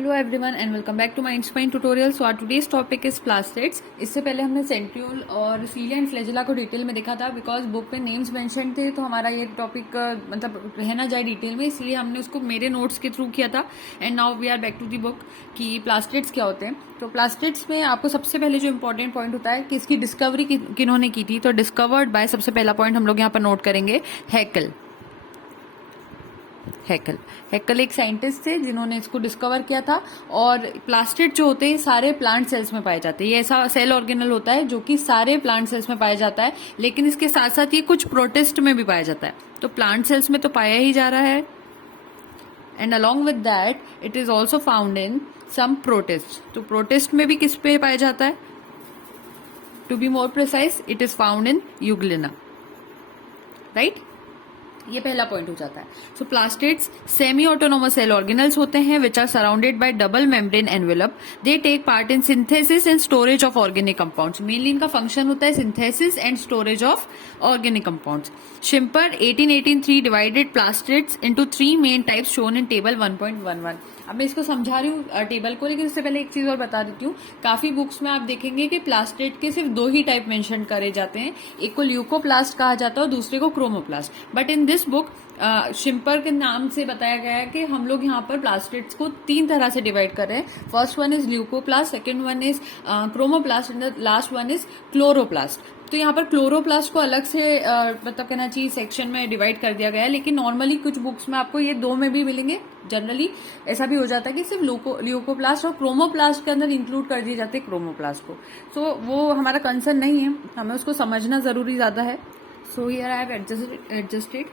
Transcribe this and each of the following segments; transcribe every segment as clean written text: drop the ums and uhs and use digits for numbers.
Hello everyone and welcome back to my Inspine tutorial. So our today's topic is plastids. इससे पहले हमने centriole और cilia and flagella को detail में देखा था। बिकॉज बुक में नेम्स मेंशन थे तो हमारा ये टॉपिक मतलब रहना जाए डिटेल में, इसलिए हमने उसको मेरे नोट्स के थ्रू किया था। And now we are back to the book कि प्लास्टिड्स क्या होते हैं। तो प्लास्टिड्स में आपको सबसे पहले जो इंपॉर्टेंट पॉइंट होता है कि इसकी डिस्कवरी किन्होंने की थी, तो डिस्कवर्ड बाय, सबसे पहला पॉइंट हम लोग यहाँ पर नोट करेंगे, हैकेल। हैकेल एक साइंटिस्ट थे जिन्होंने इसको डिस्कवर किया था। और प्लास्टिड जो होते हैं सारे प्लांट सेल्स में पाए जाते हैं। ये ऐसा सेल ऑर्गेनल होता है जो कि सारे प्लांट सेल्स में पाया जाता है, लेकिन इसके साथ साथ ये कुछ प्रोटिस्ट में भी पाया जाता है। तो प्लांट सेल्स में तो पाया ही जा रहा है, and along with that it is also found in some protist. तो प्रोटिस्ट में भी किस पे पाया जाता है? To be more precise, it is found in Euglena, right. ये पहला पॉइंट हो जाता है। So plastids semi autonomous cell organelles होते हैं which are surrounded by double membrane envelope. They take part in synthesis and storage of organic compounds. Mainly इनका function होता है synthesis and storage of organic compounds. Schimper 1883 divided plastids into 3 main types shown in table 1.11। अब मैं इसको समझा रही हूँ table को, लेकिन इससे पहले एक चीज और बता देती हूँ। काफी बुक्स में आप देखेंगे कि प्लास्टिड के सिर्फ 2 ही टाइप मेंशन करे जाते हैं, एक को ल्यूकोप्लास्ट कहा जाता है और दूसरे को chromoplast. But in this book Schimper के नाम से बताया गया है कि हम लोग यहाँ पर प्लास्टिड्स को 3 तरह से डिवाइड कर रहे हैं। First one is leucoplast, second one is chromoplast and last one is chloroplast. तो यहाँ पर क्लोरोप्लास्ट को अलग से मतलब कहना चाहिए सेक्शन में डिवाइड कर दिया गया है, लेकिन नॉर्मली कुछ बुक्स में आपको ये 2 में भी मिलेंगे। जनरली ऐसा भी हो जाता है कि सिर्फ ल्यूकोप्लास्ट और क्रोमोप्लास्ट के अंदर इंक्लूड कर दिए जाते हैं क्रोमोप्लास्ट को। सो वो हमारा कंसर्न नहीं है, हमें उसको समझना जरूरी ज्यादा है। So here I have adjusted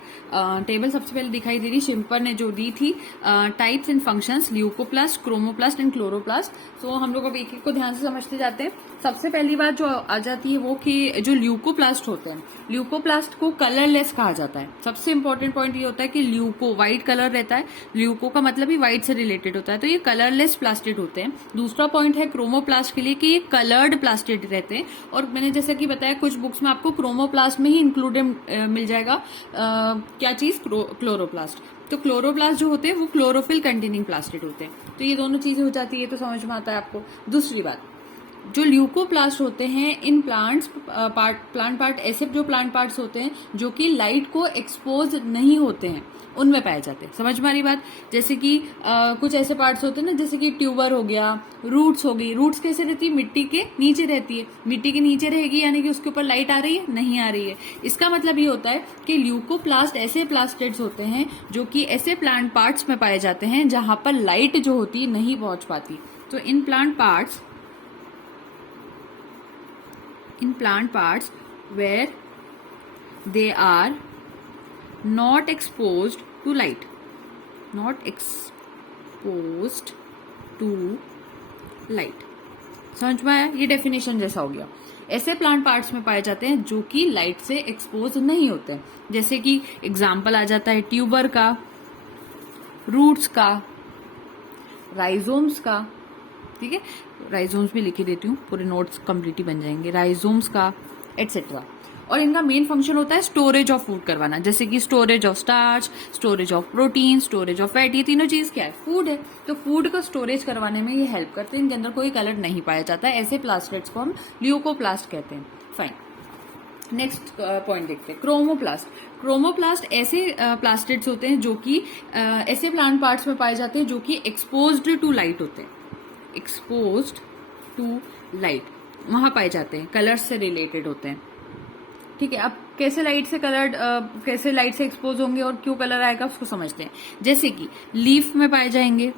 table सबसे पहले दिखाई दे रही शिम्पर ने जो दी थी, types and functions, leucoplast, chromoplast and chloroplast. So हम लोग अब एक एक को ध्यान से समझते जाते हैं। सबसे पहली बात जो आ जाती है वो कि जो ल्यूकोप्लास्ट होते हैं, ल्यूकोप्लास्ट को कलरलेस कहा जाता है। सबसे इंपॉर्टेंट पॉइंट ये होता है कि ल्यूको व्हाइट कलर रहता है, ल्यूको का मतलब ही व्हाइट से रिलेटेड होता है, तो ये कलरलेस प्लास्टिड होते हैं। दूसरा पॉइंट है क्रोमोप्लास्ट के लिए कि ये कलर्ड प्लास्टिड रहते हैं। और मैंने जैसा कि बताया कुछ बुक्स में आपको क्रोमोप्लास्ट में ही इंक्लूडेड मिल जाएगा क्या चीज, क्लोरोप्लास्ट। तो क्लोरोप्लास्ट जो होते हैं वो क्लोरोफिल कंटेनिंग प्लास्टिड होते हैं। तो ये दोनों चीजें हो जाती है, तो समझ में आता है आपको। दूसरी बात, जो ल्यूकोप्लास्ट होते हैं इन प्लांट पार्ट ऐसे जो प्लांट पार्ट्स होते हैं जो कि लाइट को एक्सपोज नहीं होते हैं, उनमें पाए जाते हैं। समझ में आ रही बात? जैसे कि कुछ ऐसे पार्ट्स होते हैं ना, जैसे कि ट्यूबर हो गया, रूट्स हो गई। रूट्स कैसे रहती है? मिट्टी के नीचे रहती है। मिट्टी के नीचे रहेगी यानी कि उसके ऊपर लाइट आ रही है? नहीं आ रही है। इसका मतलब ये होता है कि ल्यूकोप्लास्ट ऐसे प्लास्टिड्स होते हैं जो कि ऐसे प्लांट पार्ट्स में पाए जाते हैं जहां पर लाइट जो होती है नहीं पहुंच पाती। तो in plant parts where they are not exposed to light, समझ में आया? ये डेफिनेशन जैसा हो गया। ऐसे प्लांट पार्ट्स में पाए जाते हैं जो कि लाइट से एक्सपोज नहीं होते हैं। जैसे कि एग्जाम्पल आ जाता है ट्यूबर का, रूट्स का, राइजोम्स का। ठीक है, राइजोम्स भी लिखी देती हूँ, पूरे नोट्स कंप्लीट ही बन जाएंगे। राइजोम्स का एटसेट्रा। और इनका मेन फंक्शन होता है स्टोरेज ऑफ फूड करवाना, जैसे कि storage of starch, storage of protein, storage of fat. ये तीनों चीज क्या है? फूड है। तो फूड का स्टोरेज करवाने में ये हेल्प करते हैं। इनके अंदर कोई कलर नहीं पाया जाता है। ऐसे प्लास्टिड्स को हम ल्यूकोप्लास्ट कहते हैं। फाइन, नेक्स्ट पॉइंट देखते हैं, क्रोमोप्लास्ट। क्रोमोप्लास्ट ऐसे प्लास्टिड्स होते हैं जो कि ऐसे प्लांट पार्ट्स में पाए जाते हैं जो कि एक्सपोज्ड टू लाइट होते हैं। एक्सपोज्ड टू लाइट वहां पाए जाते हैं, कलर्स से रिलेटेड होते हैं। ठीक है, अब कैसे लाइट से कलर्ड, कैसे लाइट से एक्सपोज होंगे और क्यों कलर आएगा उसको समझते हैं। जैसे कि लीफ में पाए जाएंगे,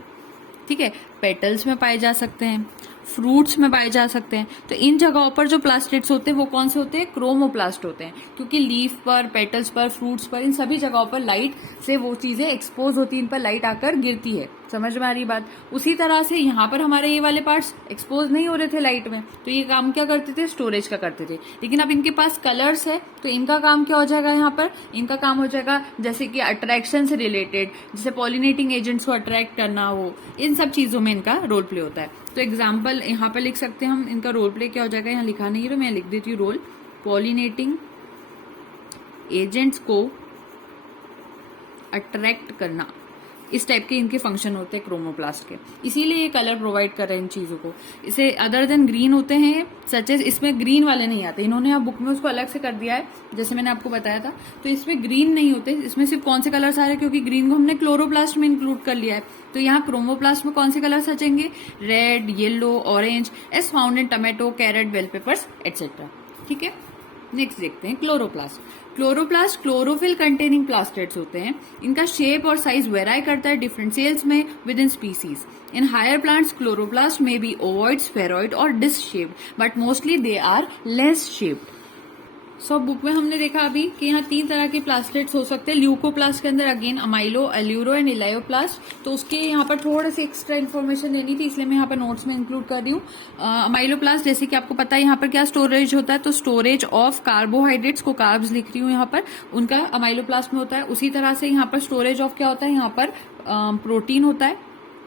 ठीक है, पेटल्स में पाए जा सकते हैं, फ्रूट्स में पाए जा सकते हैं। तो इन जगहों पर जो प्लास्टिड्स होते हैं वो कौन से होते हैं? क्रोमोप्लास्ट होते हैं, क्योंकि लीफ पर, पेटल्स पर, फ्रूट्स पर, इन सभी जगहों पर लाइट से वो चीजें एक्सपोज होती है, इन पर लाइट आकर गिरती है। समझ में आ रही बात? उसी तरह से यहाँ पर हमारे ये वाले पार्ट्स एक्सपोज नहीं हो रहे थे लाइट में, तो ये काम क्या करते थे? स्टोरेज का करते थे। लेकिन अब इनके पास कलर्स है तो इनका काम क्या हो जाएगा? यहाँ पर इनका काम हो जाएगा जैसे कि अट्रैक्शन से रिलेटेड, जैसे पॉलिनेटिंग एजेंट्स को अट्रैक्ट करना हो, इन सब चीजों में इनका रोल प्ले होता है। तो एग्जाम्पल यहाँ पर लिख सकते हैं हम, इनका रोल प्ले क्या हो जाएगा। यहाँ लिखा नहीं है तो मैं लिख देती हूँ रोल। पॉलिनेटिंग एजेंट्स को अट्रैक्ट करना, इस टाइप के इनके फंक्शन होते हैं क्रोमोप्लास्ट के, इसीलिए ये कलर प्रोवाइड कर रहे हैं इन चीजों को। इसे अदर देन ग्रीन होते हैं, सच एज इसमें ग्रीन वाले नहीं आते, इन्होंने यहाँ बुक में उसको अलग से कर दिया है जैसे मैंने आपको बताया था। तो इसमें ग्रीन नहीं होते, इसमें सिर्फ कौन से कलर्स आ रहे हैं, क्योंकि ग्रीन को हमने क्लोरोप्लास्ट में इंक्लूड कर लिया है। तो यहाँ क्रोमोप्लास्ट में कौन से कलर्स आ जाएंगे, red, yellow, orange, as found in tomato, carrot, bell peppers etcetera. ठीक है, नेक्स्ट देखते हैं chloroplast. Chloroplast chlorophyll containing plastids होते हैं। इनका शेप और साइज वेराई करता है डिफरेंट सेल्स में within species. In higher plants chloroplast में बी ओवॉइड, स्फेरॉइड और disc shaped, but mostly they are lens shaped. So book में हमने देखा अभी कि यहाँ 3 तरह के प्लास्टेड्स हो सकते हैं। ल्यूकोप्लास्ट के अंदर अगेन अमाइलो, एल्यूरो एंड इलायोप्लास्ट। तो उसके यहाँ पर थोड़े से एक्स्ट्रा इन्फॉर्मेशन देनी थी, इसलिए मैं यहाँ पर नोट्स में इंक्लूड कर रही हूँ। अमाइलोप्लास्ट जैसे कि आपको पता है यहाँ पर क्या स्टोरेज होता है, तो स्टोरेज ऑफ कार्बोहाइड्रेट्स को कार्ब्स लिख रही हूँ यहाँ पर, उनका अमाइलोप्लास्ट में होता है। उसी तरह से यहाँ पर स्टोरेज ऑफ क्या होता है, यहाँ पर प्रोटीन होता है,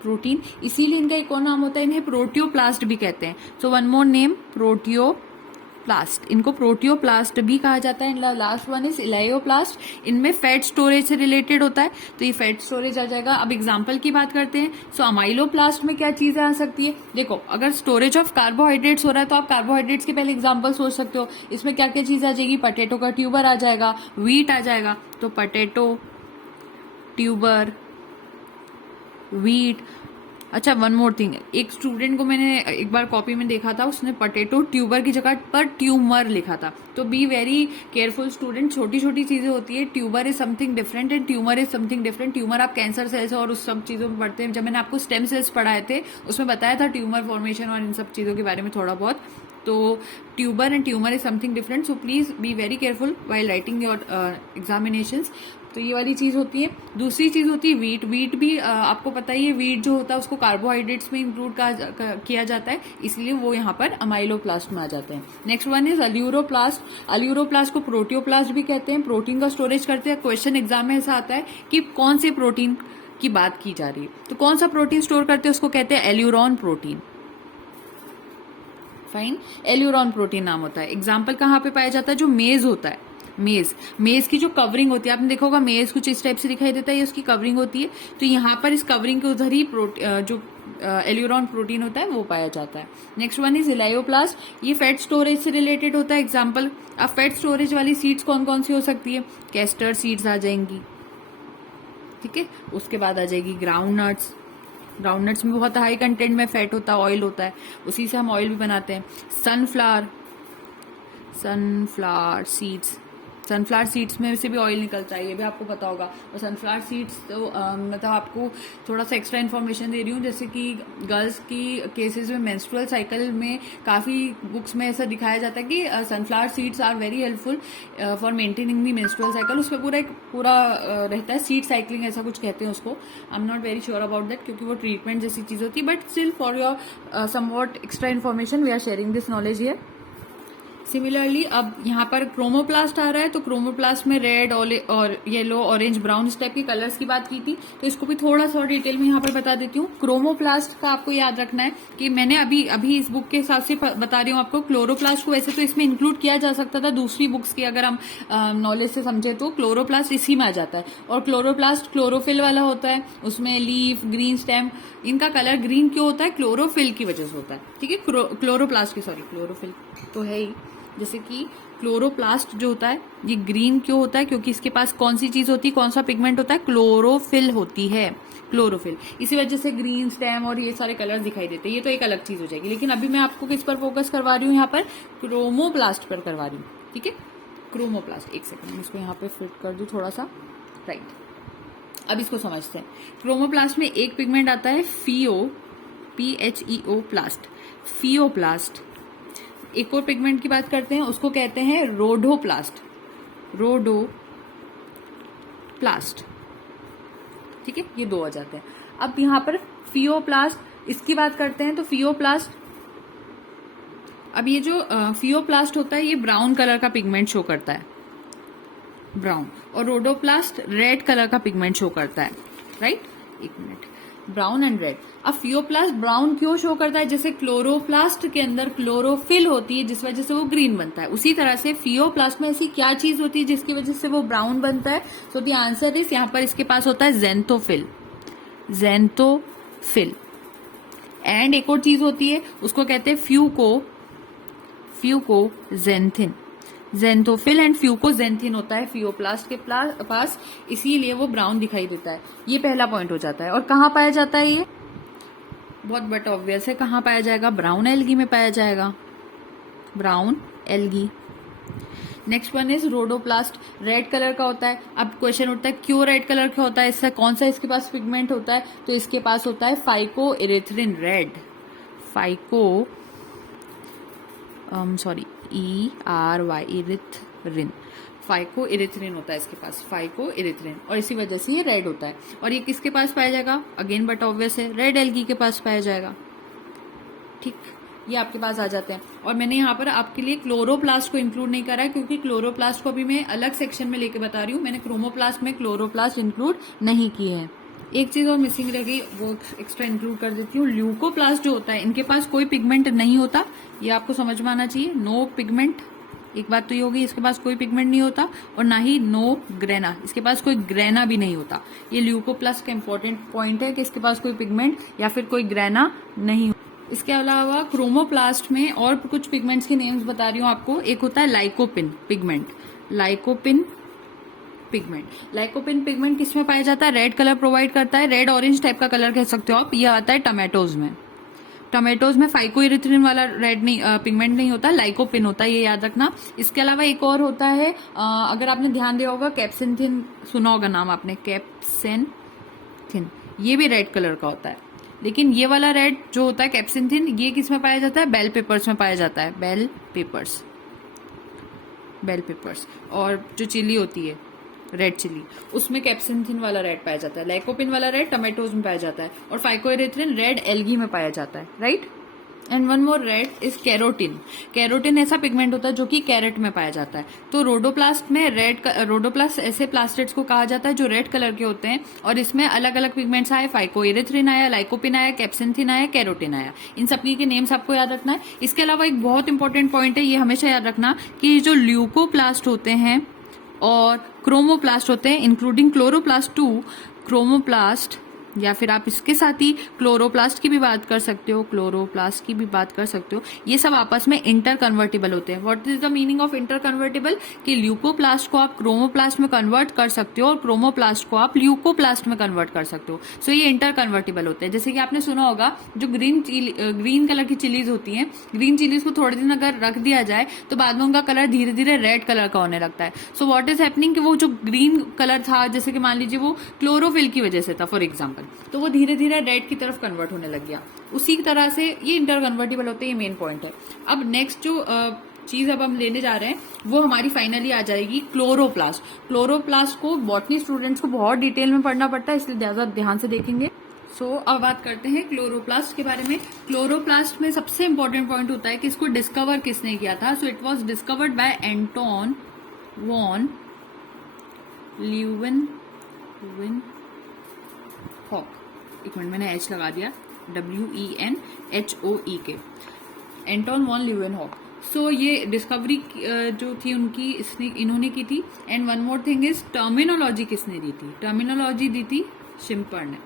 प्रोटीन, इसीलिए इनका एक और नाम होता है, इन्हें प्रोटियोप्लास्ट भी कहते हैं। सो वन मोर नेम, प्रोटियोप्लास्ट, इनको प्रोटियोप्लास्ट भी कहा जाता है। लास्ट वन इज इलायोप्लास्ट, इनमें फैट स्टोरेज से रिलेटेड होता है, तो ये फैट स्टोरेज आ जाएगा। अब एग्जांपल की बात करते हैं। सो अमाइलोप्लास्ट में क्या चीजें आ सकती है, देखो अगर स्टोरेज ऑफ कार्बोहाइड्रेट्स हो रहा है तो आप कार्बोहाइड्रेट्स के पहले एग्जांपल सोच सकते हो, इसमें क्या क्या चीज आ जाएगी, पोटैटो का ट्यूबर आ जाएगा, व्हीट आ जाएगा। तो पोटैटो, ट्यूबर, व्हीट। अच्छा, वन मोर थिंग, एक स्टूडेंट को मैंने एक बार कॉपी में देखा था, उसने पोटैटो ट्यूबर की जगह पर ट्यूमर लिखा था। तो बी वेरी केयरफुल स्टूडेंट, छोटी छोटी चीजें होती है, tuber is something different and tumour is something different. Tumour आप कैंसर सेल्स और उस सब चीजों में पढ़ते हैं, जब मैंने आपको स्टेम सेल्स पढ़ाए थे उसमें बताया था ट्यूमर फॉर्मेशन और इन सब चीजों के बारे में थोड़ा बहुत। तो tuber and tumour is something different, so please be very careful while writing your examinations. तो ये वाली चीज होती है। दूसरी चीज होती है व्हीट। व्हीट भी आपको पता ही है, व्हीट जो होता है उसको कार्बोहाइड्रेट्स में इंक्लूड किया जाता है, इसलिए वो यहाँ पर अमाइलोप्लास्ट में आ जाते हैं। Next one is aleuroplast. Aleuroplast को प्रोटियोप्लास्ट भी कहते हैं, प्रोटीन का स्टोरेज करते हैं। क्वेश्चन एग्जाम में ऐसा आता है कि कौन से प्रोटीन की बात की जा रही है, तो कौन सा प्रोटीन स्टोर करते हैं उसको कहते हैं aleurone protein. Fine, aleurone protein नाम होता है। एग्जाम्पल कहाँ पे पाया जाता है, जो मेज होता है, मेज की जो कवरिंग होती है, आपने देखा होगा मेज कुछ इस टाइप से दिखाई देता है, ये उसकी कवरिंग होती है। तो यहाँ पर इस कवरिंग के उधर ही जो एल्यूरॉन प्रोटीन होता है वो पाया जाता है। नेक्स्ट वन इज इलायोप्लास्ट, ये फैट स्टोरेज से रिलेटेड होता है। एग्जाम्पल, अब फैट स्टोरेज वाली सीड्स कौन कौन सी हो सकती है, कैस्टर सीड्स आ जाएंगी, ठीक है। उसके बाद आ जाएगी ग्राउंड नट्स। ग्राउंड नट्स में बहुत हाई कंटेंट में फैट होता है, ऑयल होता है, उसी से हम ऑयल भी बनाते हैं। सनफ्लावर सीड्स, सनफ्लावर सीड्स में से भी ऑयल निकलता है, ये भी आपको पता होगा। और सनफ्लावर सीड्स तो मतलब आपको थोड़ा सा एक्स्ट्रा इन्फॉर्मेशन दे रही हूँ, जैसे कि गर्ल्स की केसेस में मेंस्ट्रुअल साइकिल में काफी बुक्स में ऐसा दिखाया जाता है कि sunflower seeds are very helpful for maintaining the menstrual cycle. उस पर पूरा रहता है, सीड साइकिलिंग ऐसा कुछ कहते हैं उसको। I am not very sure about that, क्योंकि वो ट्रीटमेंट जैसी चीज होती है, but still for your somewhat extra information we are sharing this knowledge here. Similarly अब यहाँ पर क्रोमोप्लास्ट आ रहा है, तो क्रोमोप्लास्ट में रेड और येलो, ऑरेंज, ब्राउन इस टाइप के कलर्स की बात की थी, तो इसको भी थोड़ा सा डिटेल में यहाँ पर बता देती हूँ। क्रोमोप्लास्ट का आपको याद रखना है कि मैंने अभी इस बुक के हिसाब से बता रही हूँ आपको। क्लोरोप्लास्ट को वैसे तो इसमें इंक्लूड किया जा सकता था दूसरी बुक्स की, अगर हम नॉलेज से समझे तो क्लोरोप्लास्ट इसी में आ जाता है। और क्लोरोप्लास्ट क्लोरोफिल वाला होता है, उसमें लीफ, ग्रीन स्टेम, इनका कलर ग्रीन क्यों होता है, क्लोरोफिल की वजह से होता है, ठीक है। क्लोरोप्लास्ट की, सॉरी क्लोरोफिल तो है ही। जैसे कि क्लोरोप्लास्ट जो होता है ये ग्रीन क्यों होता है, क्योंकि इसके पास कौन सी चीज होती है, कौन सा पिगमेंट होता है, क्लोरोफिल होती है, क्लोरोफिल। इसी वजह से ग्रीन स्टेम और ये सारे कलर्स दिखाई देते हैं। ये तो एक अलग चीज हो जाएगी, लेकिन अभी मैं आपको किस पर फोकस करवा रही हूँ, यहाँ पर क्रोमोप्लास्ट पर करवा रही हूँ, ठीक है। क्रोमोप्लास्ट, एक सेकंड इसको यहाँ पे फिट कर दूं थोड़ा सा, राइट। अब इसको समझते हैं। क्रोमोप्लास्ट में एक पिगमेंट आता है PHEO प्लास्ट, फियोप्लास्ट। एक और पिगमेंट की बात करते हैं, उसको कहते हैं रोडोप्लास्ट, ठीक है। ये 2 आ जाते हैं। अब यहाँ पर फियोप्लास्ट, इसकी बात करते हैं, तो फियोप्लास्ट, अब ये जो फियोप्लास्ट होता है ये ब्राउन कलर का पिगमेंट शो करता है, ब्राउन, और रोडोप्लास्ट रेड कलर का पिगमेंट शो करता है, राइट। एक मिनट, ब्राउन एंड रेड। अब फियोप्लास्ट ब्राउन क्यों शो करता है, जैसे क्लोरोप्लास्ट के अंदर क्लोरोफिल होती है जिस वजह से वो ग्रीन बनता है, उसी तरह से फियोप्लास्ट में ऐसी क्या चीज होती है जिसकी वजह से वो ब्राउन बनता है। सो द आंसर इज, यहाँ पर इसके पास होता है जेंथोफिल। ज़ेंथोफिल। एंड एक और चीज होती है, उसको कहते हैं फ्यूकोजेंथिन। ज़ेंथोफिल एंड फ्यूकोजेंथिन होता है फियोप्लास्ट के पास, इसीलिए वो ब्राउन दिखाई देता है। ये पहला पॉइंट हो जाता है। और कहाँ पाया जाता है ये? बहुत बट ऑब्वियस है, कहाँ पाया जाएगा? ब्राउन एल्गी में पाया जाएगा, brown algae. Next one is रोडोप्लास्ट, red colour का होता है। अब क्वेश्चन उठता है क्यों रेड कलर का होता है, इससे कौन सा इसके पास पिगमेंट होता है? तो इसके पास होता है phyco erythrin red, erythrin, phyco erythrin होता है इसके पास, फाइको इरिथ्रिन, और इसी वजह से ये रेड होता है। और ये किसके पास पाया जाएगा? अगेन बट ऑब्वियस है, रेड एल्गी के पास पाया जाएगा। ठीक, ये आपके पास आ जाते हैं। और मैंने यहाँ पर आपके लिए क्लोरोप्लास्ट को इंक्लूड नहीं करा है, क्योंकि क्लोरोप्लास्ट को अभी मैं अलग सेक्शन में लेके बता रही हूँ। मैंने क्रोमोप्लास्ट में क्लोरोप्लास्ट इंक्लूड नहीं किए हैं। एक चीज और मिसिंग रह गई, वो एक्स्ट्रा इंक्लूड कर देती हूँ। ल्यूकोप्लास्ट जो होता है, इनके पास कोई पिगमेंट नहीं होता, ये आपको समझ में आना चाहिए। नो पिगमेंट, एक बात तो ये होगी, इसके पास कोई पिगमेंट नहीं होता, और ना ही नो ग्रेना, इसके पास कोई ग्रेना भी नहीं होता। ये ल्यूकोप्लास्ट का इंपॉर्टेंट पॉइंट है कि इसके पास कोई पिगमेंट या फिर कोई ग्रेना नहीं होता। इसके अलावा क्रोमोप्लास्ट में और कुछ पिगमेंट्स के नेम्स बता रही हूँ आपको। एक होता है लाइकोपिन पिगमेंट, लाइकोपिन पिगमेंट किसमें पाया जाता है? रेड कलर प्रोवाइड करता है, रेड ऑरेंज टाइप का कलर कह सकते हो आप। ये आता है टमेटोज में फाइकोइरिथ्रिन वाला रेड नहीं पिगमेंट नहीं होता, लाइकोपिन होता है, ये याद रखना। इसके अलावा एक और होता है, अगर आपने ध्यान दिया होगा, कैप्सिनथिन सुना होगा नाम आपने, कैप्सिनथिन, ये भी रेड कलर का होता है। लेकिन ये वाला रेड जो होता है कैप्सिनथिन, ये किस में पाया जाता है? बेल पेपर्स में पाया जाता है, बेल पेपर्स। और जो चिली होती है रेड चिली, उसमें कैप्सिनथिन वाला रेड पाया जाता है। लाइकोपिन वाला रेड टमेटोज में पाया जाता है, और फाइकोइरिथ्रिन रेड एल्गी में पाया जाता है, right. And one more red is carotene ऐसा पिगमेंट होता है जो कि कैरेट में पाया जाता है। तो रोडोप्लास्ट में रोडोप्लास्ट ऐसे प्लास्टेट्स को कहा जाता है जो रेड कलर के होते हैं, और इसमें अलग अलग पिगमेंट्स आए, फाइकोइरिथ्रिन आया, लाइकोपिन आया, कैप्सिनथिन आया, कैरोटीन आया। इन सबकी के नेम्स आपको याद रखना है। इसके अलावा एक बहुत इंपॉर्टेंट पॉइंट है, ये हमेशा याद रखना कि जो ल्यूकोप्लास्ट होते हैं और क्रोमोप्लास्ट होते हैं, इंक्लूडिंग क्लोरोप्लास्ट 2, क्रोमोप्लास्ट, या फिर आप इसके साथ ही क्लोरोप्लास्ट की भी बात कर सकते हो, ये सब आपस में इंटर कन्वर्टेबल होते हैं। What is the meaning of inter convertible? कि ल्यूकोप्लास्ट को आप क्रोमोप्लास्ट में कन्वर्ट कर सकते हो और क्रोमोप्लास्ट को आप ल्यूकोप्लास्ट में कन्वर्ट कर सकते हो। सो ये इंटर कन्वर्टेबल होते हैं। जैसे कि आपने सुना होगा, जो ग्रीन कलर की चिलीज होती हैं, ग्रीन चिलीज को थोड़े दिन अगर रख दिया जाए तो बाद में उनका कलर धीरे धीरे रेड कलर का होने लगता है। सो व्हाट इज हैपनिंग कि वो जो ग्रीन कलर था, जैसे कि मान लीजिए वो क्लोरोफिल की वजह से था फॉर एग्जाम्पल, तो वो धीरे धीरे रेड की तरफ कन्वर्ट होने लग गया। उसी तरह से ये इंटर कन्वर्टेबल होते हैं, ये मेन पॉइंट है। अब नेक्स्ट जो चीज अब हम लेने जा रहे हैं वो हमारी फाइनली आ जाएगी क्लोरोप्लास्ट को बॉटनी स्टूडेंट्स को बहुत डिटेल में पढ़ना पड़ता है, इसलिए ज्यादा ध्यान से देखेंगे। अब बात करते हैं क्लोरोप्लास्ट के बारे में। क्लोरोप्लास्ट में सबसे इंपॉर्टेंट पॉइंट होता है कि इसको डिस्कवर किसने किया था। So it was discovered by Anton von Leeuwenhoek. एक मिनट, मैंने एच लगा दिया, WENHOEK, एंटोन वॉन ल्यूवेनहॉक। सो ये डिस्कवरी जो थी उनकी इन्होंने की थी। And one more thing is, terminology किसने दी थी? टर्मिनोलॉजी दी थी शिम्पर ने,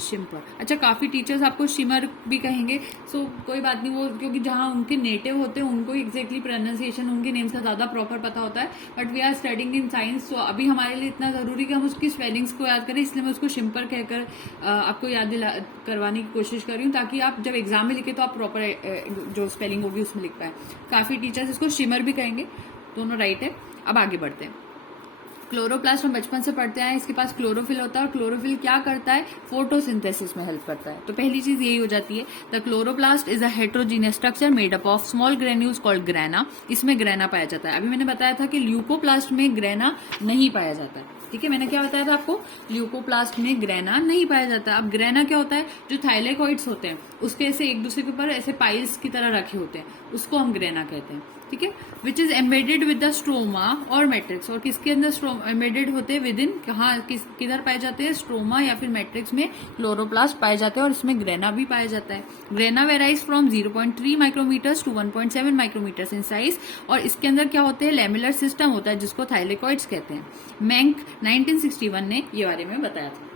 शिम्पर। अच्छा, काफी टीचर्स आपको शिमर भी कहेंगे, कोई बात नहीं, वो क्योंकि जहां उनके नेटिव होते हैं उनको एग्जैक्टली प्रोनाउंसिएशन उनके नेम्स का ज्यादा प्रॉपर पता होता है, but we are studying in science, तो अभी हमारे लिए इतना जरूरी कि हम उसकी स्पेलिंग्स को याद करें, इसलिए मैं उसको शिम्पर कहकर आपको याद करवाने की कोशिश कर रही हूँ, ताकि आप जब एग्जाम में लिखे तो आप प्रॉपर जो स्पेलिंग होगी उसमें लिख पाए। काफी टीचर्स इसको शिमर भी कहेंगे, दोनों राइट है। अब आगे बढ़ते हैं। क्लोरोप्लास्ट हम बचपन से पढ़ते हैं, इसके पास क्लोरोफिल होता है, और क्लोरोफिल क्या करता है? फोटोसिंथेसिस में हेल्प करता है। तो पहली चीज यही हो जाती है, the chloroplast is a heterogeneous structure made up of small granules called grana. इसमें ग्रेना पाया जाता है। अभी मैंने बताया था कि ल्यूकोप्लास्ट में ग्रेना नहीं पाया जाता है, ठीक है। मैंने क्या बताया था आपको? ल्यूकोप्लास्ट में ग्रेना नहीं पाया जाता। अब ग्रेना क्या होता है? जो थाइलेकॉइड्स होते हैं उसके ऐसे एक दूसरे के ऊपर ऐसे पाइल्स की तरह रखे होते हैं, उसको हम ग्रेना कहते हैं, ठीक है। Which is embedded with the stroma और मैट्रिक्स। और किसके अंदर एम्बेडेड होते हैं? विद इन, कहाँ किधर पाए जाते हैं? स्ट्रोमा या फिर मैट्रिक्स में क्लोरोप्लास्ट पाए जाते हैं, और इसमें ग्रेना भी पाया जाता है। Grana varies from 0.3 micrometers to 1.7 micrometers in size. और इसके अंदर क्या होते हैं? लेमुलर सिस्टम होता है, जिसको थाइलेकॉइड्स कहते हैं। मैंक 1961 ने ये बारे में बताया था।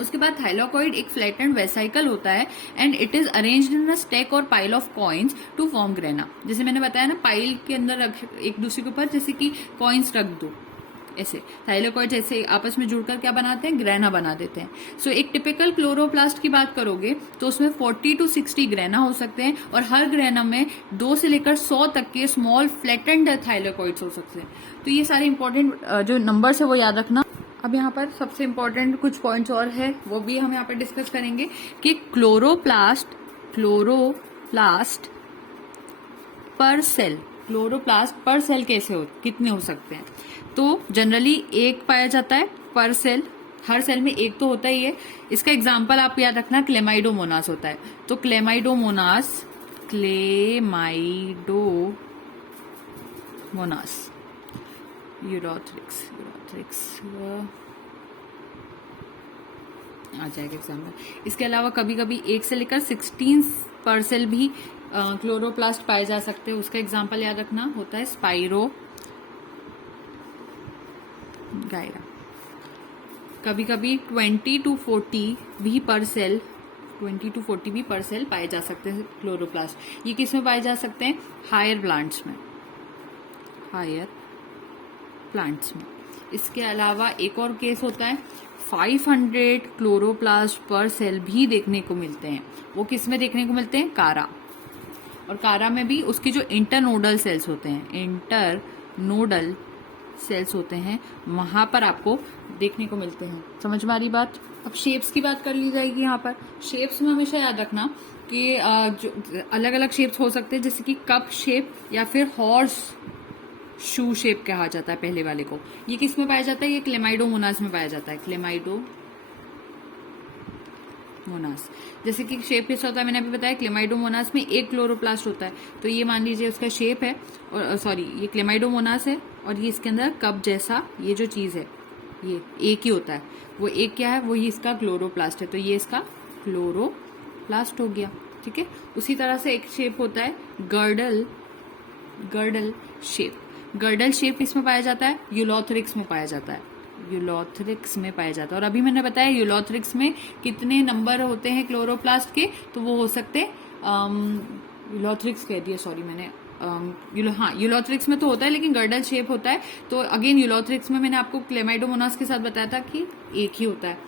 उसके बाद थाइलाकॉइड एक फ्लैटेंड वेसाइकल होता है and it is arranged in a stack और pile of coins to form grana. जैसे मैंने बताया ना, पाइल के अंदर एक दूसरे के ऊपर जैसे कि कॉइन्स रख दो, ऐसे थाइलाकॉइड जैसे आपस में जुड़कर क्या बनाते हैं, ग्रेना बना देते हैं। सो एक टिपिकल क्लोरोप्लास्ट की बात करोगे तो उसमें 40 to 60 ग्रेना हो सकते हैं और हर ग्रेना में 2 से लेकर 100 तक के स्मॉल फ्लैटेंड थाइलाकॉइड्स हो सकते हैं। तो ये सारे इंपॉर्टेंट जो नंबर्स है वो याद रखना। अब यहाँ पर सबसे इंपॉर्टेंट कुछ पॉइंट्स और है, वो भी हम यहाँ पर डिस्कस करेंगे कि क्लोरोप्लास्ट पर सेल कैसे कितने हो सकते हैं। तो जनरली एक पाया जाता है पर सेल, हर सेल में एक तो होता ही है। इसका एग्जांपल आप याद रखना, क्लेमाइडोमोनास होता है। तो क्लेमाइडोमोनास यूरोथ्रिक्स आ जाएगा एग्जाम्पल। इसके अलावा कभी कभी 1 से लेकर 16 पर सेल भी क्लोरोप्लास्ट पाए जा सकते हैं। उसका एग्जाम्पल याद रखना होता है स्पाइरो गायरा। कभी कभी 20 to 40 भी पर सेल पाए जा सकते हैं क्लोरोप्लास्ट। ये किस में पाए जा सकते हैं, हायर प्लांट्स में। इसके अलावा एक और केस होता है 500 क्लोरोप्लास्ट पर सेल भी देखने को मिलते हैं। वो किस में देखने को मिलते हैं, कारा। और कारा में भी उसके जो इंटरनोडल सेल्स होते हैं वहां पर आपको देखने को मिलते हैं। समझ में आ रही बात। अब शेप्स की बात कर ली जाएगी। यहाँ पर शेप्स में हमेशा याद रखना कि जो अलग अलग शेप्स हो सकते हैं, जैसे कि कप शेप या फिर हॉर्स शू शेप कहा जाता है पहले वाले को। ये किस में पाया जाता है, ये क्लेमाइडोमोनास में पाया जाता है। क्लेमाइडोमोनास जैसे कि शेप कैसा होता है, मैंने अभी बताया क्लेमाइडोमोनास में एक क्लोरोप्लास्ट होता है। तो ये मान लीजिए उसका शेप है, और सॉरी ये क्लेमाइडोमोनास है और ये इसके अंदर कप जैसा ये जो चीज है ये एक ही होता है। वो एक क्या है, वो ही इसका क्लोरोप्लास्ट है। तो ये इसका क्लोरोप्लास्ट हो गया। ठीक है। उसी तरह से एक शेप होता है गर्डल शेप। गर्डल शेप इसमें पाया जाता है, यूलोथ्रिक्स में पाया जाता है। और अभी मैंने बताया यूलोथ्रिक्स में कितने नंबर होते हैं क्लोरोप्लास्ट के, तो वो हो सकते यूलोथ्रिक्स कह दिया, सॉरी मैंने यूलोथ्रिक्स में तो होता है, लेकिन गर्डल शेप होता है। तो अगेन यूलोथ्रिक्स में मैंने आपको क्लेमाइडोमोनास के साथ बताया था कि एक ही होता है,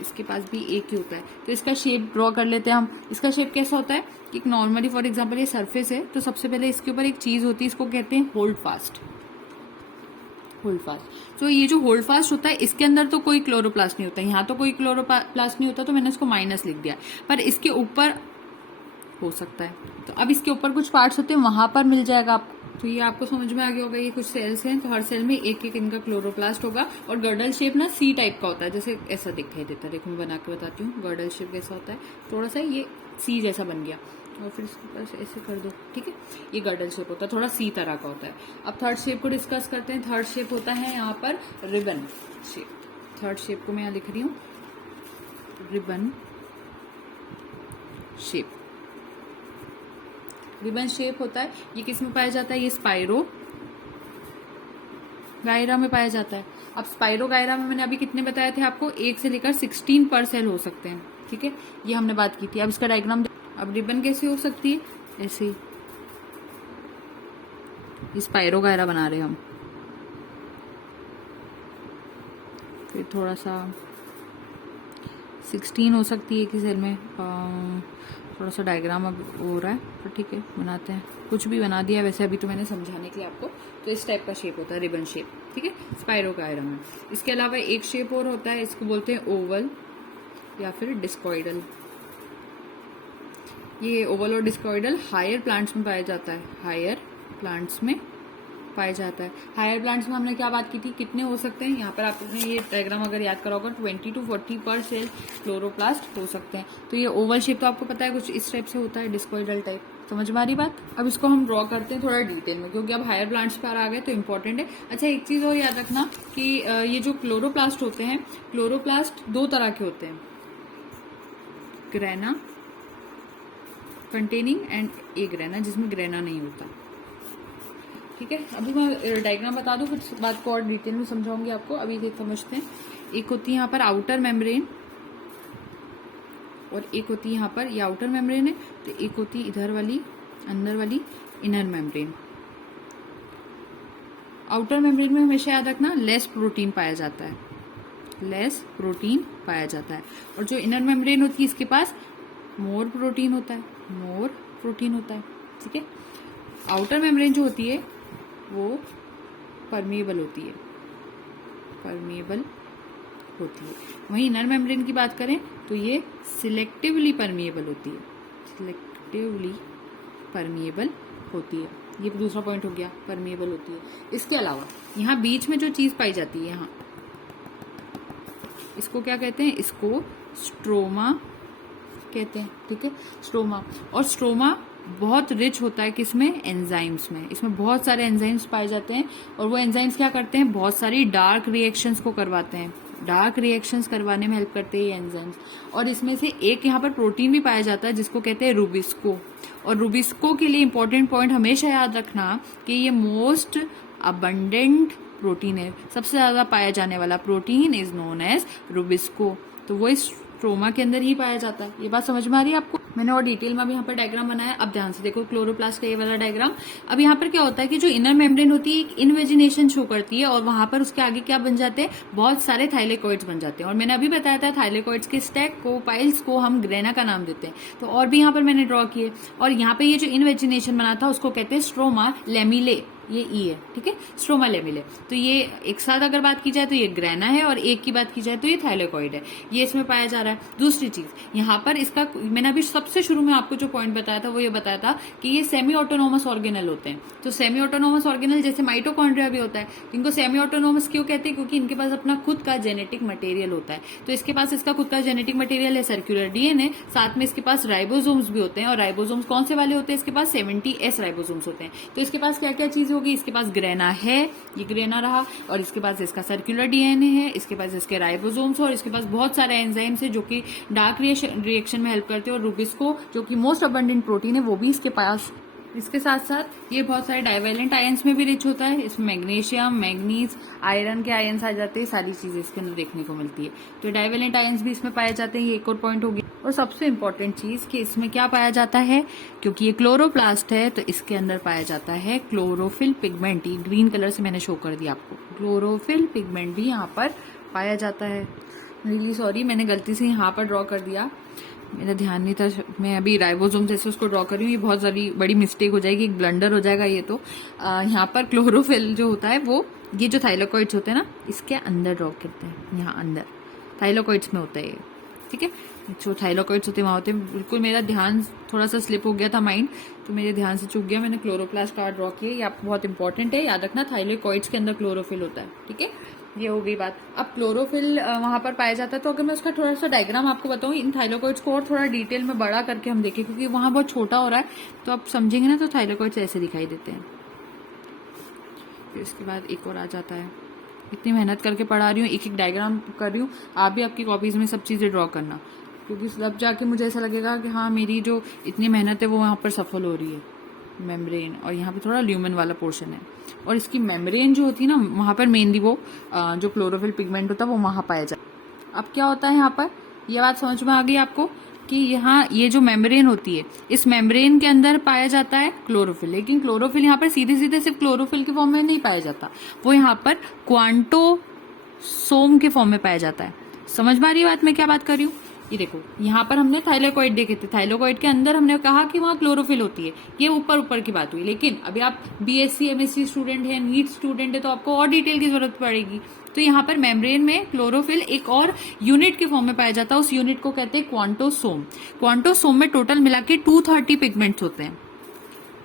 इसके पास भी एक ही होता है। तो इसका शेप ड्रॉ कर लेते हैं हम। इसका शेप कैसा होता है कि नॉर्मली फॉर एग्जांपल ये सरफेस है, तो सबसे पहले इसके ऊपर एक चीज होती है, इसको कहते हैं होल्ड फास्ट। तो ये जो होल्ड फास्ट होता है, इसके अंदर तो कोई क्लोरोप्लास्ट नहीं होता, यहाँ तो कोई क्लोरोप्लास्ट नहीं होता, तो मैंने इसको माइनस लिख दिया। पर इसके ऊपर हो सकता है, तो अब इसके ऊपर कुछ पार्ट्स होते हैं, वहां पर मिल जाएगा आपको। तो ये आपको समझ में आ गया होगा। ये कुछ सेल्स हैं, तो हर सेल में एक एक इनका क्लोरोप्लास्ट होगा। और गर्डल शेप ना सी टाइप का होता है, जैसे ऐसा दिखाई देता है। देखो मैं बना के बताती हूँ गर्डल शेप कैसा होता है। थोड़ा सा ये सी जैसा बन गया और फिर बस ऐसे कर दो। ठीक है, ये गर्डल शेप होता है, थोड़ा सी तरह का होता है। अब थर्ड शेप को डिस्कस करते हैं। थर्ड शेप होता है यहाँ पर रिबन शेप। थर्ड शेप को मैं यहाँ लिख रही हूँ, रिबन शेप। रिबन शेप होता है, ये किस में पाया जाता है, ये स्पाइरो गायरा में पाया जाता है। अब स्पाइरो गायरा में मैंने अभी कितने बताए थे आपको, 1 से लेकर 16 पर सेल हो सकते हैं। ठीक है, ये हमने बात की थी। अब इसका डायग्राम। अब रिबन कैसे हो सकती है, ऐसे ही स्पाइरो गायरा बना रहे हैं हम। फिर थोड़ा सा 16 हो सकती है एक ही सेल में। थोड़ा सा डायग्राम अब हो रहा है, पर ठीक है बनाते हैं। कुछ भी बना दिया वैसे, अभी तो मैंने समझाने के लिए आपको। तो इस टाइप का शेप होता है रिबन शेप। ठीक है, स्पाइरो गायरा में। इसके अलावा एक शेप और होता है, इसको बोलते हैं ओवल या फिर डिस्कॉइडल। ये ओवल और डिस्कॉइडल हायर प्लांट्स में पाया जाता है। हायर प्लांट्स में हमने क्या बात की थी, कितने हो सकते हैं। यहाँ पर आपने ये डायग्राम अगर याद करा होगा, 20 to 40 पर सेल क्लोरोप्लास्ट हो सकते हैं। तो ये ओवल शेप तो आपको पता है कुछ इस टाइप से होता है, डिस्कॉइडल टाइप। समझ में आ रही बात। अब इसको हम ड्रॉ करते हैं थोड़ा डिटेल में, क्योंकि अब हायर प्लांट्स पर आ गए तो इंपॉर्टेंट है। अच्छा, एक चीज और याद रखना कि ये जो क्लोरोप्लास्ट होते हैं, क्लोरोप्लास्ट 2 तरह के होते हैं, grana containing and A grana जिसमें ग्रेना नहीं होता। ठीक है, अभी मैं डायग्राम बता दूं, फिर बात को और डिटेल में समझाऊंगी आपको। अभी देख समझते हैं। एक होती है यहाँ पर आउटर मेम्ब्रेन और एक होती है यहाँ पर, ये आउटर मेम्ब्रेन है, तो एक होती है इधर वाली अंदर वाली इनर मेम्ब्रेन। आउटर मेम्ब्रेन में हमेशा याद रखना लेस प्रोटीन पाया जाता है, लेस प्रोटीन पाया जाता है। और जो इनर मेम्ब्रेन होती है इसके पास मोर प्रोटीन होता है, मोर प्रोटीन होता है। ठीक है, आउटर मेम्ब्रेन जो होती है वो परमिएबल होती है, परमिएबल होती है। वहीं इनर मेम्ब्रेन की बात करें तो ये सिलेक्टिवली परमिएबल होती है, सिलेक्टिवली परमिएबल होती है। ये दूसरा पॉइंट हो गया, परमिएबल होती है। इसके अलावा यहाँ बीच में जो चीज पाई जाती है यहाँ, इसको क्या कहते हैं, इसको स्ट्रोमा कहते हैं। ठीक है, स्ट्रोमा। और स्ट्रोमा बहुत रिच होता है किसमें, एंजाइम्स में। इसमें बहुत सारे एंजाइम्स पाए जाते हैं और वो एंजाइम्स क्या करते हैं, बहुत सारी डार्क रिएक्शंस को करवाते हैं, डार्क रिएक्शंस करवाने में हेल्प करते हैं ये एंजाइम्स। और इसमें से एक यहाँ पर प्रोटीन भी पाया जाता है जिसको कहते हैं रूबिस्को। और रूबिस्को के लिए इंपॉर्टेंट पॉइंट हमेशा याद रखना कि ये मोस्ट अबंडेंट प्रोटीन है, सबसे ज्यादा पाया जाने वाला protein is known as rubisco. तो वो इस स्ट्रोमा के अंदर ही पाया जाता है। ये बात समझ में आ रही है आपको? मैंने और डिटेल में अभी यहाँ पर डायग्राम बनाया, अब ध्यान से देखो क्लोरोप्लास्ट का ये वाला डायग्राम। अब यहाँ पर क्या होता है कि जो इनर मेम्ब्रेन होती है एक इनवेजिनेशन शो करती है और वहां पर उसके आगे क्या बन जाते हैं, बहुत सारे थाइलेकॉइड्स बन जाते हैं। और मैंने अभी बताया था थाइलेकॉइड्स के स्टैक को, पाइल्स को हम ग्रेना का नाम देते हैं। तो और भी यहाँ पर मैंने ड्रॉ किए। और यहाँ पे ये जो इनवेजिनेशन बना था उसको कहते हैं स्ट्रोमा लेमिले, ये ई है। ठीक है, स्ट्रोमा लेमिले। तो ये एक साथ अगर बात की जाए तो ये ग्रेना है और एक की बात की जाए तो ये थाइलेकॉइड है, ये इसमें पाया जा रहा है। दूसरी चीज यहाँ पर इसका, मैंने अभी सबसे शुरू में आपको जो पॉइंट बताया था वो ये बताया था कि ये सेमी ऑटोनोमस ऑर्गेनल होते हैं। तो सेमी ऑटोनोमस ऑर्गेनल जैसे माइटोकॉन्ड्रिया भी होता है, इनको सेमी ऑटोनोमस क्यों कहते हैं, क्योंकि इनके पास अपना खुद का जेनेटिक मटेरियल होता है। तो इसके पास इसका खुद का जेनेटिक मटेरियल है, सर्कुलर डीएनए, साथ में इसके पास राइबोसोम्स भी होते हैं। और राइबोसोम्स कौन से वाले होते हैं, इसके पास 70S राइबोसोम्स होते हैं। तो इसके पास क्या क्या चीज होगी, इसके पास ग्रेना है, ये ग्रेना रहा, और इसके पास इसका सर्कुलर डीएनए है, इसके पास इसके राइबोसोम्स और इसके पास बहुत सारे एंजाइम्स है जो कि डार्क रिएक्शन में हेल्प करते हैं। और रूबिस्को जो कि मोस्ट अबंडेंट प्रोटीन है वो भी इसके पास। इसके साथ साथ ये बहुत सारे डाइवेलेंट आयंस में भी रिच होता है। इसमें मैग्नीशियम, मैग्नीज, आयरन के आयंस आ जाते हैं, सारी चीजें इसके अंदर देखने को मिलती है। तो डाइवेलेंट आयंस भी इसमें पाए जाते हैं, ये एक और पॉइंट हो गया। और सबसे इंपॉर्टेंट चीज कि इसमें क्या पाया जाता है, क्योंकि ये क्लोरोप्लास्ट है तो इसके अंदर पाया जाता है क्लोरोफिल पिगमेंट। ये ग्रीन कलर से मैंने शो कर दिया आपको, क्लोरोफिल पिगमेंट भी यहाँ पर पाया जाता है। रियली सॉरी, मैंने गलती से यहाँ पर ड्रॉ कर दिया, मेरा ध्यान नहीं था। मैं अभी राइबोसोम जैसे उसको ड्रॉ कर रही हूँ, ये बहुत बड़ी मिस्टेक हो जाएगी, एक ब्लंडर हो जाएगा ये। तो यहाँ पर क्लोरोफिल जो होता है वो ये जो थाइलेकॉइड्स होते हैं ना इसके अंदर ड्रॉ करते हैं, यहाँ अंदर थाइलेकॉइड्स में होता है ये। ठीक है, जो थाइलेकॉइड्स होते हैं वहां होते हैं। बिल्कुल मेरा ध्यान थोड़ा सा स्लिप हो गया था माइंड, तो मेरे ध्यान से चूक गया, मैंने क्लोरोप्लास्ट का ड्रॉ किया। ये आपको बहुत इंपॉर्टेंट है, याद रखना थाइलेकॉइड्स के अंदर क्लोरोफिल होता है। ठीक है, ये हो गई बात। अब क्लोरोफिल वहां पर पाया जाता है, तो अगर मैं उसका थोड़ा सा डायग्राम आपको बताऊं इन थाइलेकॉइड्स को और थोड़ा डिटेल में बड़ा करके हम देखें, क्योंकि वहां बहुत छोटा हो रहा है, तो आप समझेंगे ना, तो थाइलेकॉइड्स ऐसे दिखाई देते हैं। फिर इसके बाद एक और आ जाता है। इतनी मेहनत करके पढ़ा रही हूँ, एक एक डायग्राम कर रही हूँ, आप भी आपकी कॉपीज में सब चीजें ड्रॉ करना, क्योंकि तब जाके मुझे ऐसा लगेगा कि हाँ मेरी जो इतनी मेहनत है वो वहां पर सफल हो रही है। मेम्ब्रेन, और यहाँ पे थोड़ा ल्यूमेन वाला पोर्शन है। और इसकी मेम्ब्रेन जो होती है ना वहां पर मेनली वो जो क्लोरोफिल पिगमेंट होता है वो वहां पाया जाता है। अब क्या होता है यहाँ पर, ये बात समझ में आ गई आपको कि यहाँ ये जो मेम्ब्रेन होती है इस मेम्ब्रेन के अंदर पाया जाता है क्लोरोफिल। लेकिन क्लोरोफिल यहाँ पर सीधे सीधे सिर्फ क्लोरोफिल के फॉर्म में नहीं पाया जाता, वो यहाँ पर क्वांटोसोम के फॉर्म में पाया जाता है। समझ में आ रही है बात, मैं क्या बात कर रही हूँ? ये देखो यहाँ पर हमने थाइलेकॉइड देखे थे, थाइलेकॉइड के अंदर हमने कहा कि वहाँ क्लोरोफिल होती है, ये ऊपर ऊपर की बात हुई। लेकिन अभी आप बीएससी एमएससी स्टूडेंट है, नीट स्टूडेंट है, तो आपको और डिटेल की जरूरत पड़ेगी। तो यहाँ पर मेम्ब्रेन में क्लोरोफिल एक और यूनिट के फॉर्म में पाया जाता है, उस यूनिट को कहते हैं क्वांटोसोम। क्वांटोसोम में टोटल मिला के 230 पिगमेंट्स होते हैं।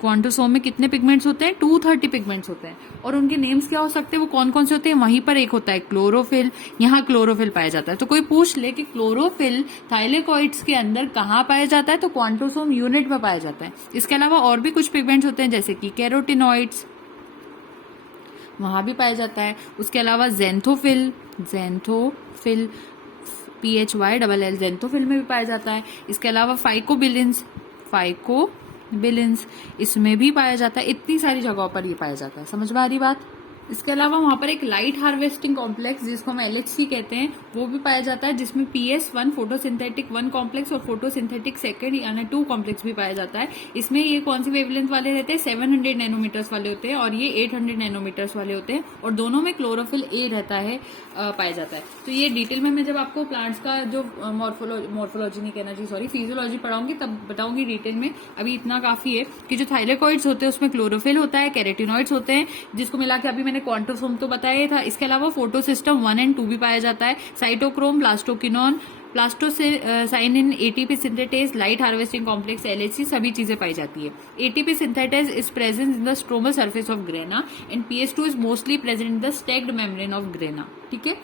क्वांटोसोम में कितने पिगमेंट्स होते हैं? 230 पिगमेंट्स होते हैं। और उनके नेम्स क्या हो सकते हैं, वो कौन कौन से होते हैं? वहीं पर एक होता है क्लोरोफिल, यहाँ क्लोरोफिल पाया जाता है। तो कोई पूछ ले कि क्लोरोफिल थाइलेकॉइड्स के अंदर कहाँ पाया जाता है, तो क्वांटोसोम यूनिट में पाया जाता है। इसके अलावा और भी कुछ पिगमेंट्स होते हैं जैसे कि कैरोटिनॉइड्स, वहां भी पाया जाता है। उसके अलावा जेंथोफिल PHYLL जेंथोफिल में भी पाया जाता है। इसके अलावा फाइकोबिलिन्स इसमें भी पाया जाता है। इतनी सारी जगहों पर ये पाया जाता है। समझ में आ रही बात? इसके अलावा वहां पर एक लाइट हार्वेस्टिंग कॉम्प्लेक्स जिसको हम LHC कहते हैं वो भी पाया जाता है, जिसमें PS1 फोटोसिंथेटिक 1 कॉम्प्लेक्स और फोटोसिंथेटिक सेकंड यानी 2 कॉम्प्लेक्स भी पाया जाता है। इसमें ये कौन सी वेवलेंथ वाले रहते हैं, 700 नैनोमीटर्स वाले होते हैं और ये 800 नैनोमीटर्स वाले होते हैं और दोनों में क्लोरोफिल A रहता है, पाया जाता है। तो ये डिटेल में मैं जब आपको प्लांट्स का जो मॉर्फोलॉजी नहीं कहना चाहिए, सॉरी, फिजियोलॉजी पढ़ाऊंगी तब बताऊंगी डिटेल में। अभी इतना काफी है कि जो थाइलेकॉइड्स होते हैं उसमें क्लोरोफिल होता है, कैरेटिनॉइड्स होते हैं जिसको मिला के अभी मैंने क्वांटोसोम तो बताया था। इसके अलावा फोटोसिस्टम 1 और 2 भी पाया जाता है, cytochrome, plastoquinone, plastocyanin, ATP synthetase, light harvesting complex, LHC, सभी चीजें पाई जाती है। ATP synthetase is present in the stromal surface of grana and PS2 is mostly present in the stacked membrane of grana. ठीक है।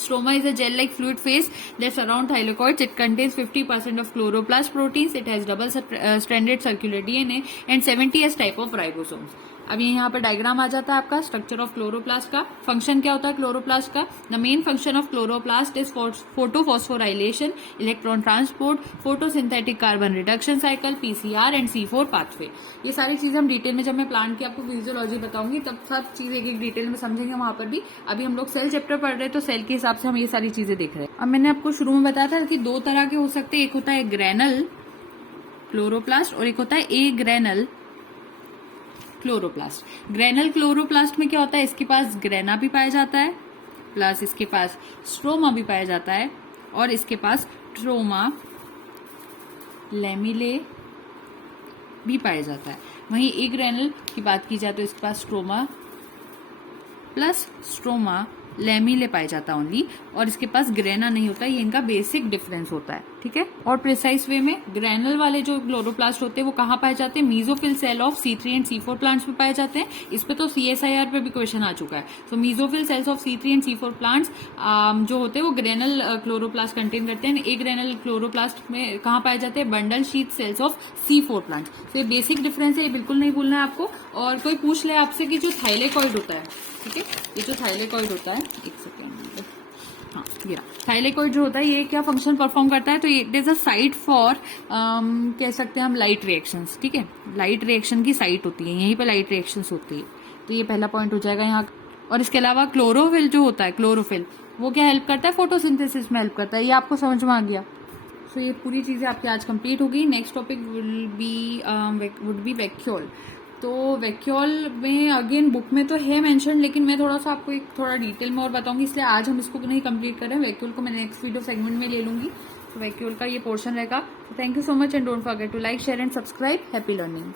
Stroma is a gel-like fluid phase that surrounds thylakoids. It contains 50% of chloroplast proteins. It has double-stranded circular DNA and 70S type of ribosomes. अब यहाँ पर diagram आ जाता है आपका structure of chloroplast का। Function क्या होता है क्लोरोप्लास्ट का? The main function of chloroplast is photophosphorylation, electron transport, photosynthetic carbon reduction cycle, PCR and C4 pathway. ये सारी चीजें हम डिटेल में जब मैं प्लांट की आपको फिजियोलॉजी बताऊंगी तब सब चीज एक एक डिटेल में समझेंगे वहां पर भी। अभी हम लोग सेल चैप्टर पढ़ रहे हैं तो सेल के हिसाब से हम ये सारी चीजें देख रहे हैं। अब मैंने आपको शुरू में बताया था कि 2 तरह के हो सकते हैं, एक होता है ग्रेनल क्लोरोप्लास्ट और एक होता है ए ग्रेनल क्लोरोप्लास्ट। ग्रेनल क्लोरोप्लास्ट में क्या होता है, इसके पास ग्रेना भी पाया जाता है प्लस इसके पास स्ट्रोमा भी पाया जाता है और इसके पास ट्रोमा लेमिले भी पाया जाता है। वहीं ए ग्रेनल की बात की जाए तो इसके पास स्ट्रोमा प्लस स्ट्रोमा लेमिले पाया जाता है ओनली, और इसके पास ग्रेना नहीं होता। ये इनका बेसिक डिफरेंस होता है। ठीक है। और प्रिसाइज वे में ग्रेनल वाले जो क्लोरोप्लास्ट होते हैं वो कहाँ पाए जाते हैं? Mesophyll cell of C3 and C4 plants में पाए जाते हैं। इस पे तो CSIR पे भी क्वेश्चन आ चुका है। तो mesophyll cells of C3 and C4 plants जो होते हैं वो ग्रेनल क्लोरोप्लास्ट कंटेन करते हैं। एक ग्रेनल क्लोरोप्लास्ट में कहाँ पाए जाते हैं? Bundle sheath cells of C4 plants. तो ये बेसिक डिफरेंस है, ये बिल्कुल नहीं भूलना है आपको। और कोई पूछ ले आपसे कि जो थाइलेकॉइड होता है, ठीक है, ये जो थाइलेकॉइड होता है, एक सेकेंड, हाँ, ये थाइलेकॉइड जो होता है ये क्या फंक्शन परफॉर्म करता है? तो it is a site for कह सकते हैं हम लाइट रिएक्शंस। ठीक है, लाइट रिएक्शन की साइट होती है, यहीं पे लाइट रिएक्शंस होती है। तो ये पहला पॉइंट हो जाएगा यहाँ। और इसके अलावा क्लोरोफिल जो होता है, क्लोरोफिल वो क्या हेल्प करता है? फोटोसिंथेसिस में हेल्प करता है। ये आपको समझ में आ गया। सो ये पूरी चीजें आपकी आज कंप्लीट होगी। Next topic would be vacuole. तो वैक्यूल में अगेन बुक में तो है मेंशन, लेकिन मैं थोड़ा सा आपको एक थोड़ा डिटेल में और बताऊंगी, इसलिए आज हम इसको नहीं कंप्लीट कर रहे हैं। वैक्यूल को मैं नेक्स्ट वीडियो सेगमेंट में ले लूंगी। तो वैक्यूल का ये पोर्शन रहेगा। Thank you so much and don't forget to like, share and subscribe. Happy learning.